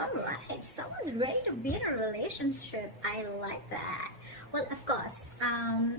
Alright, someone's ready to be in a relationship. I like that. Well, of course,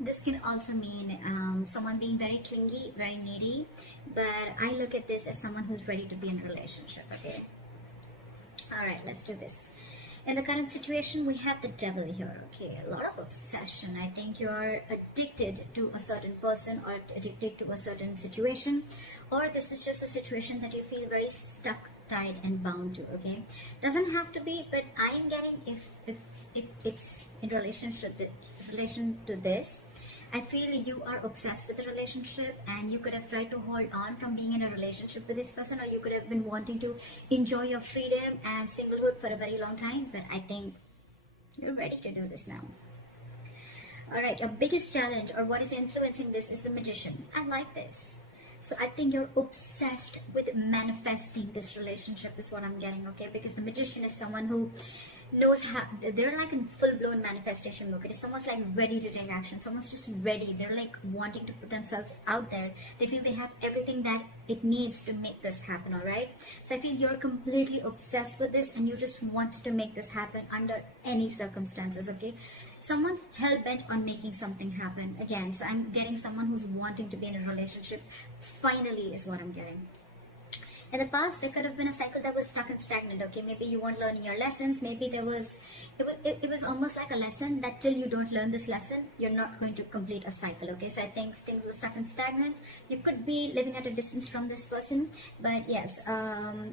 this can also mean someone being very clingy, very needy, but I look at this as someone who's ready to be in a relationship, okay? Alright, let's do this. In the current situation, we have the devil here, okay? A lot of obsession. I think you're addicted to a certain person or addicted to a certain situation, or this is just a situation that you feel very stuck, tied, and bound to, okay? Doesn't have to be, but I am getting if it's in relation to this, I feel you are obsessed with the relationship and you could have tried to hold on from being in a relationship with this person, or you could have been wanting to enjoy your freedom and singlehood for a very long time, but I think you're ready to do this now. Alright, your biggest challenge or what is influencing this is the Magician. I like this. So I think you're obsessed with manifesting this relationship is what I'm getting, okay? Because the Magician is someone who knows how, they're like in full-blown manifestation mode. It's someone's like ready to take action. Someone's just ready. They're like wanting to put themselves out there. They feel they have everything that it needs to make this happen, all right? So I feel you're completely obsessed with this and you just want to make this happen under any circumstances, okay? Someone's hell-bent on making something happen again. So I'm getting someone who's wanting to be in a relationship. Finally is what I'm getting. In the past, there could have been a cycle that was stuck and stagnant, okay? Maybe you weren't learning your lessons. Maybe there was, it was almost like a lesson that till you don't learn this lesson, you're not going to complete a cycle, okay? So I think things were stuck and stagnant. You could be living at a distance from this person, but yes,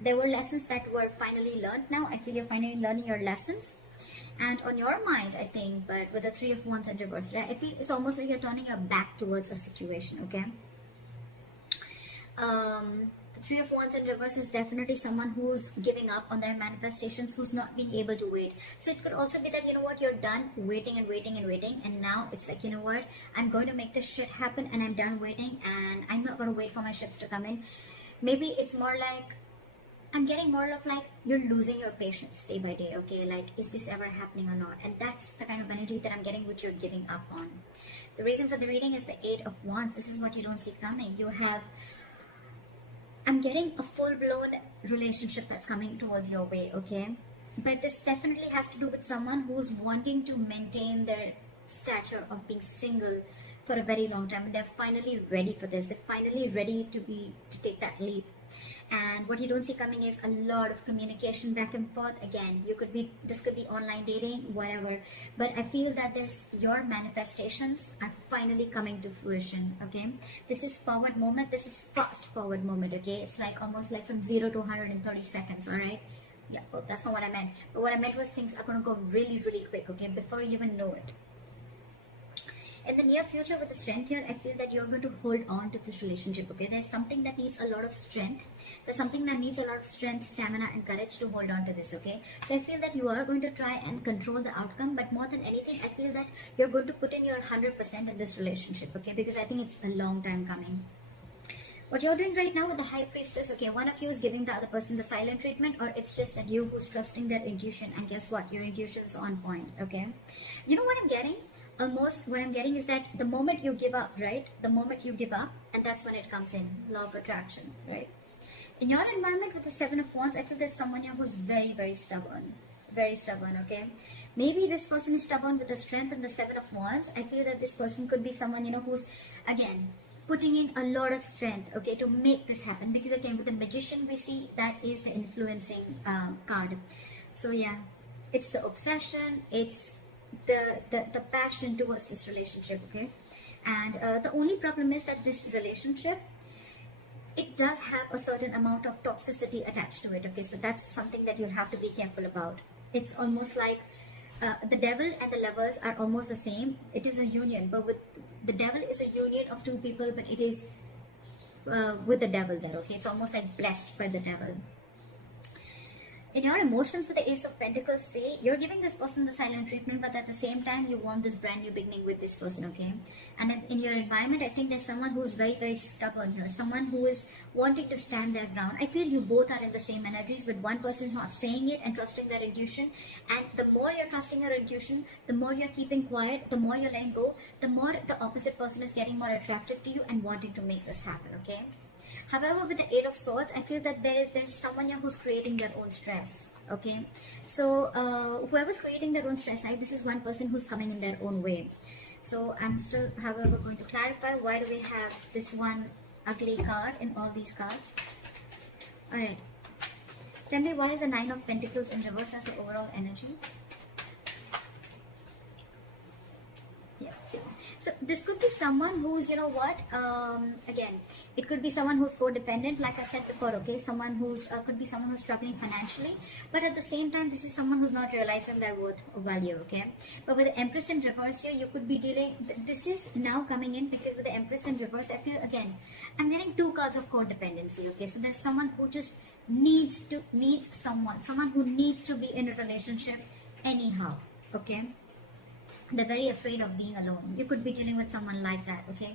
there were lessons that were finally learned now. I feel you're finally learning your lessons. And on your mind, I think, but with the Three of Wands and reverse, right? I feel it's almost like you're turning your back towards a situation, okay? The Three of Wands in reverse is definitely someone who's giving up on their manifestations, who's not being able to wait. So it could also be that, you know what, you're done waiting and waiting and waiting, and now it's like, you know what, I'm going to make this shit happen and I'm done waiting and I'm not going to wait for my ships to come in. Maybe it's more like, I'm getting more of like, you're losing your patience day by day, okay? Like, is this ever happening or not? And that's the kind of energy that I'm getting, which you're giving up on. The reason for the reading is the Eight of Wands. This is what you don't see coming. You have, I'm getting a full-blown relationship that's coming towards your way, okay? But this definitely has to do with someone who's wanting to maintain their stature of being single for a very long time. And they're finally ready for this. They're finally ready to take that leap. And what you don't see coming is a lot of communication back and forth. Again, this could be online dating, whatever. But I feel that your manifestations are finally coming to fruition, okay? This is forward moment. This is fast forward moment, okay? It's like almost like from 0 to 100 in 30 seconds, all right? Yeah, well, that's not what I meant. But what I meant was things are going to go really, really quick, okay? Before you even know it. In the near future with the Strength here, I feel that you're going to hold on to this relationship, okay? There's something that needs a lot of strength. There's something that needs a lot of strength, stamina, and courage to hold on to this, okay? So I feel that you are going to try and control the outcome, but more than anything, I feel that you're going to put in your 100% in this relationship, okay? Because I think it's a long time coming. What you're doing right now with the High Priestess, okay, one of you is giving the other person the silent treatment, or it's just that you who's trusting their intuition, and guess what? Your intuition's on point, okay? You know what I'm getting? Almost what I'm getting is that the moment you give up, right? The moment you give up, and that's when it comes in. Law of attraction, right? In your environment with the Seven of Wands, I feel there's someone here who's very, very stubborn. Very stubborn, okay? Maybe this person is stubborn with the Strength and the Seven of Wands. I feel that this person could be someone, you know, who's, again, putting in a lot of strength, okay, to make this happen. Because again, with the Magician, we see that is the influencing card. So yeah, it's the obsession, it's the passion towards this relationship, okay? And the only problem is that this relationship, it does have a certain amount of toxicity attached to it, okay? So that's something that you'll have to be careful about. It's almost like the Devil and the Lovers are almost the same. It is a union, but with the Devil is a union of two people, but it is with the Devil there, okay? It's almost like blessed by the Devil. In your emotions with the Ace of Pentacles, say you're giving this person the silent treatment, but at the same time you want this brand new beginning with this person, okay? And in your environment, I think there's someone who's very, very stubborn here, someone who is wanting to stand their ground. I feel you both are in the same energies, but one person is not saying it and trusting their intuition, and the more you're trusting your intuition, the more you're keeping quiet, the more you're letting go, the more the opposite person is getting more attracted to you and wanting to make this happen, okay? However, with the Eight of Swords, I feel that there's someone here who's creating their own stress. Okay, so whoever's creating their own stress, right? This is one person who's coming in their own way. So I'm still, however, going to clarify why do we have this one ugly card in all these cards. Alright, tell me why is the Nine of Pentacles in reverse as the overall energy? Yeah, see. So this could be someone who's, you know what, again, it could be someone who's codependent, like I said before, okay? Someone who's, could be someone who's struggling financially, but at the same time, this is someone who's not realizing their worth or value, okay? But with the Empress in reverse here, you could be dealing, this is now coming in because with the Empress in reverse, I feel, again, I'm getting two cards of codependency, okay? So there's someone who just needs someone who needs to be in a relationship anyhow, okay? They're very afraid of being alone. You could be dealing with someone like that, okay?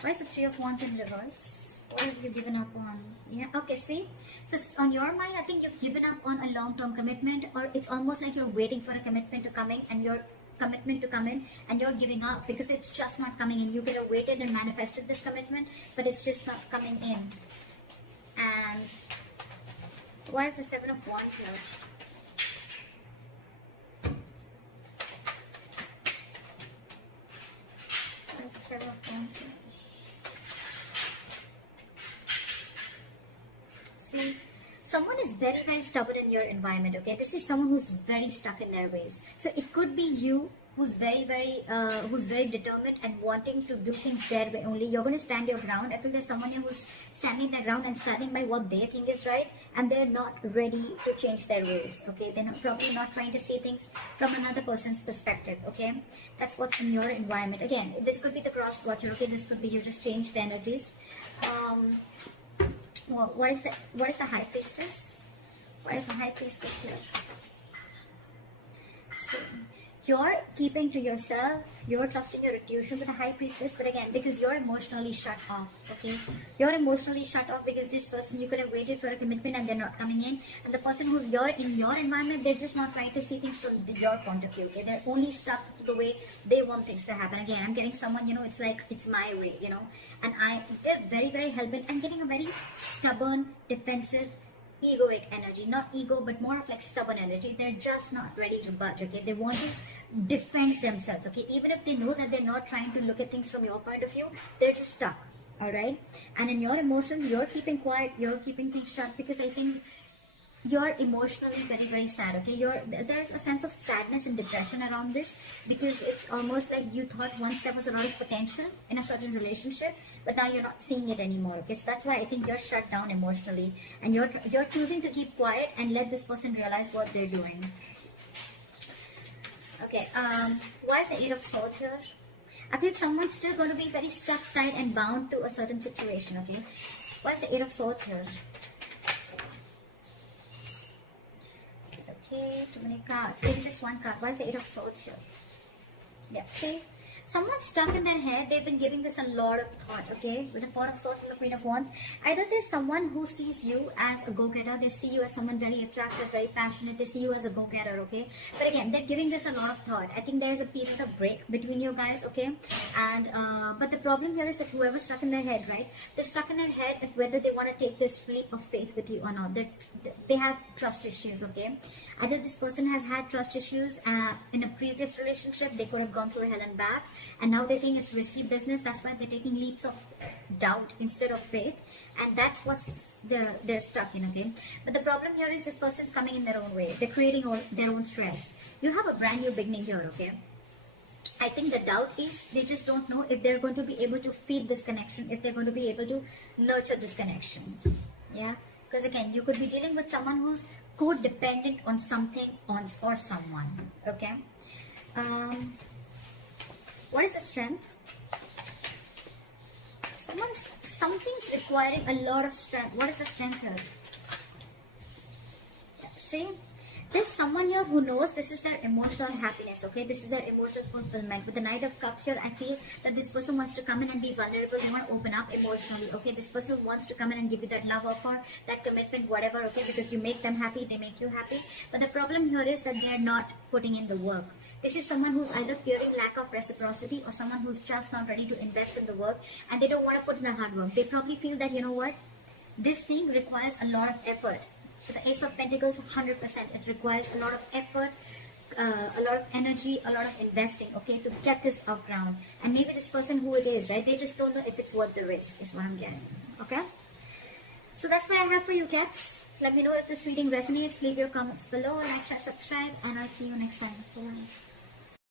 Why is the Three of Wands in reverse? What have you given up on? Yeah, okay, see? So on your mind, I think you've given up on a long-term commitment, or it's almost like you're waiting for a commitment to come in and you're giving up because it's just not coming in. You could have waited and manifested this commitment, but it's just not coming in. And why is the Seven of Wands here? Why is the Seven of Wands here? See, someone is very, very stubborn in your environment, okay? This is someone who's very stuck in their ways. So it could be you who's very determined and wanting to do things their way only. You're going to stand your ground. I feel there's someone here who's standing their ground and standing by what they think is right, and they're not ready to change their ways, okay? They're probably not trying to see things from another person's perspective, okay? That's what's in your environment. Again, this could be the cross watcher, okay? This could be you just change the energies. Well, what is the High Priestess? What is the High Priestess here? So, you're keeping to yourself, you're trusting your intuition with the High Priestess, but again, because you're emotionally shut off, okay? You're emotionally shut off because this person, you could have waited for a commitment and they're not coming in. And the person who's in your environment, they're just not trying to see things from your point of view, okay? They're only stuck to the way they want things to happen. Again, I'm getting someone, you know, it's like, it's my way, you know? And they're very, very hell-bent. I'm getting a very stubborn, defensive, egoic energy. Not ego, but more of like stubborn energy. They're just not ready to budge, okay? They want to defend themselves, okay? Even if they know that they're not trying to look at things from your point of view, they're just stuck, all right? And in your emotions, you're keeping quiet, you're keeping things shut because I think you're emotionally very, very sad, okay? There's a sense of sadness and depression around this because it's almost like you thought once there was a lot of potential in a certain relationship, but now you're not seeing it anymore, okay? So that's why I think you're shut down emotionally and you're choosing to keep quiet and let this person realize what they're doing. Okay, why is the Eight of Swords here? I feel someone's still going to be very stuck, tight and bound to a certain situation, okay? Why is the Eight of Swords here? Okay, too many cards. Maybe just one card. Why is the Eight of Swords here? Yeah, see? Someone's stuck in their head. They've been giving this a lot of thought, okay? With the Four of Swords and the Queen of Wands. Either there's someone who sees you as a go-getter. They see you as someone very attractive, very passionate. They see you as a go-getter, okay? But again, they're giving this a lot of thought. I think there's a period of break between you guys, okay? And, but the problem here is that whoever's stuck in their head, right? They're stuck in their head of whether they want to take this leap of faith with you or not. They have trust issues, okay? Either this person has had trust issues in a previous relationship. They could have gone through hell and back. And now they think it's risky business. That's why they're taking leaps of doubt instead of faith. And that's what's they're stuck in, okay? But the problem here is this person's coming in their own way. They're creating their own stress. You have a brand new beginning here, okay? I think the doubt is they just don't know if they're going to be able to feed this connection, if they're going to be able to nurture this connection. Yeah? Because again, you could be dealing with someone who's codependent on something or someone, okay? What is the strength? Something's requiring a lot of strength. What is the strength here? See? There's someone here who knows this is their emotional happiness, okay? This is their emotional fulfillment. With the Knight of Cups here, I feel that this person wants to come in and be vulnerable. They want to open up emotionally, okay? This person wants to come in and give you that love offer, that commitment, whatever, okay? Because you make them happy, they make you happy. But the problem here is that they're not putting in the work. This is someone who's either fearing lack of reciprocity or someone who's just not ready to invest in the work and they don't want to put in the hard work. They probably feel that, you know what, this thing requires a lot of effort. The Ace of Pentacles, 100%. It requires a lot of effort, a lot of energy, a lot of investing, okay, to get this off ground. And maybe this person, who it is, right, they just don't know if it's worth the risk, is what I'm getting, okay? So that's what I have for you, Caps. Let me know if this reading resonates. Leave your comments below, like, share, subscribe, and I'll see you next time. Bye.